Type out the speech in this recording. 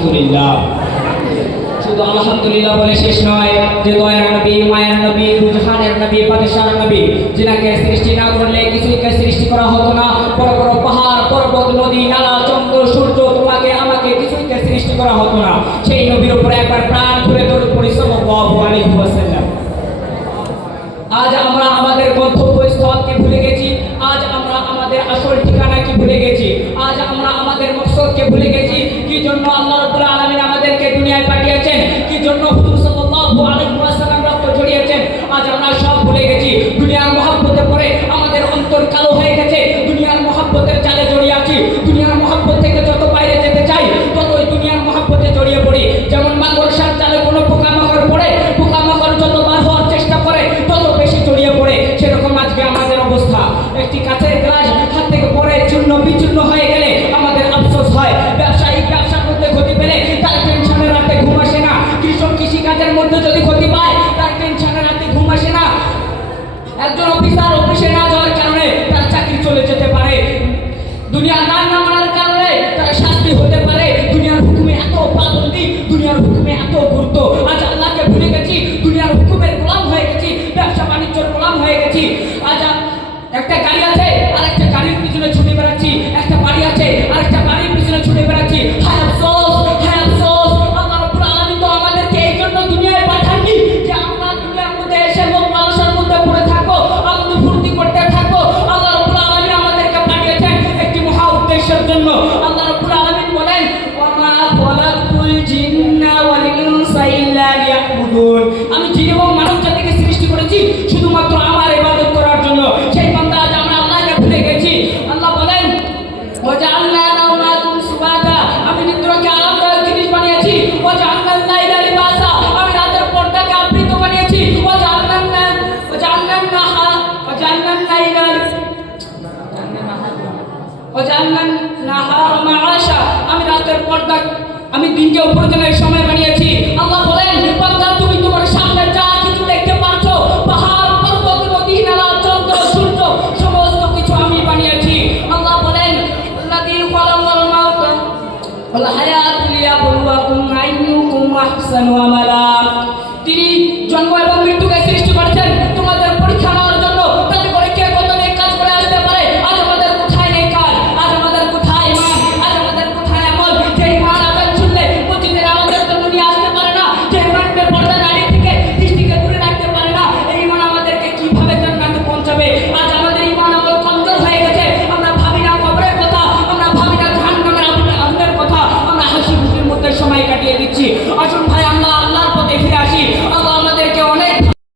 আলহামদুলিল্লাহ। শুধু আলহামদুলিল্লাহ বলে শেষ নয়, যে দয়ার নবী, মায়ার নবী, রুজহানের নবী, বাদশার নবী, যিনাকে সৃষ্টি না করলে কিছুকে সৃষ্টি করা হতো না। বড় বড় পাহাড়, পর্বত, নদী, নালা, চন্দ্র, সূর্য, তোমাকে আমাকে কিছুকে সৃষ্টি করা হতো না। সেই নবীর উপরে একবার প্রাণ খুলে দরুদ পড়ি সাল্লাল্লাহু আলাইহি ওয়াসাল্লাম। আজ আমরা আমাদের গন্তব্যস্থলকে ভুলে গেছি, আজ আমরা আমাদের আসল ঠিকানাকে ভুলে গেছি, আজ আমরা আমাদের মকসদকে ভুলে গেছি। কি জন্য আল্লাহ রাব্বুল আলামিন আমাদেরকে দুনিয়ায় পাঠিয়েছেন, কি জন্য হুজুর সাল্লাল্লাহু আলাইহি ওয়াসাল্লাম রক্ত ঝরিয়েছেন, আজ আমরা সব ভুলে গেছি। দুনিয়ার মহব্বতে পড়ে আমাদের অন্তর কালো হয়ে গেছে, দুনিয়ার মহব্বতের জালে জড়িয়ে আছি। দুনিয়ার মহব্বত থেকে যত বাইরে যেতে চাই, ততই দুনিয়ার মহব্বতে জড়িয়ে পড়ি। যেমন মাকড়সার জালে কোনো পোকামাকড় পড়ে, পোকামাকড় যত বার হওয়ার চেষ্টা করে তত বেশি জড়িয়ে পড়ে, সেরকম আজকে আমাদের অবস্থা। একটি কাঁচের গ্লাস হাত থেকে পড়ে চূর্ণ বিচূর্ণ হয়ে গেলে আমাদের আফসোস হয়। ব্যবসায়ী ব্যবসার মধ্যে ক্ষতি পেলে তার টেনশনে রাতে ঘুম আসে না। কৃষক কৃষিকাজের মধ্যে যদি ক্ষতি পায় তার টেনশনে রাতে ঘুম আসে না। একজন অফিসার অফিসে না যাওয়ার কারণে তার চাকরি চলে যেতে পারে। দুনিয়ার নাম না মানার কারণে তার শাস্তি হতে পারে। দুনিয়ার হুকুমে এত পাবন্দি, দুনিয়ার হুকুমে এত গুরুত্ব, আজ আল্লাহকে ভুলে গেছি, দুনিয়ার হুকুমের গোলাম হয়ে গেছি, ব্যবসা বাণিজ্যের গোলাম হয়ে গেছি। আজ একটা গাড়ি আছে আর একটা গাড়ির পিছনে ছুটে বেড়াচ্ছি, একটা বাড়ি আছে আর একটা বাড়ির পিছনে ছুটে বেড়াচ্ছি। হায় আফসোস, হায় আফসোস। আল্লাহ রাব্বুল আলামিন তো আমাদেরকে এই জন্য দুনিয়ায় পাঠাননি যে আমরা দুনিয়ার মধ্যে এসে লোক মানুষের মধ্যে পড়ে থাকবো, আনন্দ ফুর্তি করতে থাকবো। আল্লাহ রাব্বুল আলামিন আমাদেরকে পাঠিয়েছেন একটি মহা উদ্দেশ্যের জন্য। আল্লাহ রাব্বুল আলামিন বলেন, ওয়ামা খালাকুল জিন্না ওয়াল ইনসা ইল্লা লিয়াবুদুন। আমি জিন এবং মানব জাতিকে সৃষ্টি করেছি শুধুমাত্র আমার ইবাদত করার জন্য। সেই বান্দা আজ আমরা আল্লাহকে ভুলে গেছি। আল্লাহ বলেন, ওয়াজআলনা নাওমাকুম সুবাতা। আমি নিদ্রাকে আরামদায়ক জিনিস বানিয়েছি। ওয়াজআলনা লাইলা লিবাসা। আমি রাতের পর্দাকে আবৃত বানিয়েছি। ওয়াজআলনা লাইলা ওয়াজআলনা নাহারা মাআশা। আমি রাতের পর্দা, আমি দিনকে উপার্জনের সময় বানিয়েছি। আল্লাহ বলেন, বান্দা তুমি তোমার সামনে যা কিছু দেখতে পাচ্ছ, পাহাড়, পর্বত, নদী, নালা, চন্দ্র, সূর্য, সমস্ত কিছু আমি বানিয়েছি। আল্লাহ বলেন, আল্লাযী খালাকাল মাউতা ওয়াল হায়াতা লিয়াবলুয়াকুম আইয়ুকুম আহসানু আমালা। তিনি জন্ম এবং মৃত্যুকে সৃষ্টি করেছেন তোমাদের পরীক্ষা নেওয়ার জন্য, তাতে করে কে কত নেক কাজ করে আসতে পারে। আজ আমাদের কোথায় নেক কাজ, আজ আমাদের কোথায় ঈমান, আজ আমাদের কোথায় আমল। যে ঈমান আজান শুনলে মসজিদের আমাদের জন্য নিয়ে আসতে পারে না, যে ঈমান পর্দা দাঁড়িয়ে থেকে দৃষ্টিকে দূরে রাখতে পারে না, এই ঈমান আমাদেরকে কিভাবে জান্নাতে পৌঁছাবে। আজ আমাদের ঈমান আমল কমজোর হয়ে গেছে। আমরা ভাবি না কবরের কথা, আমরা ভাবি না জাহান্নামের আগুনের কথা, আমরা হাসি খুশির মধ্যে সময় কাটিয়ে দিচ্ছি। আসুন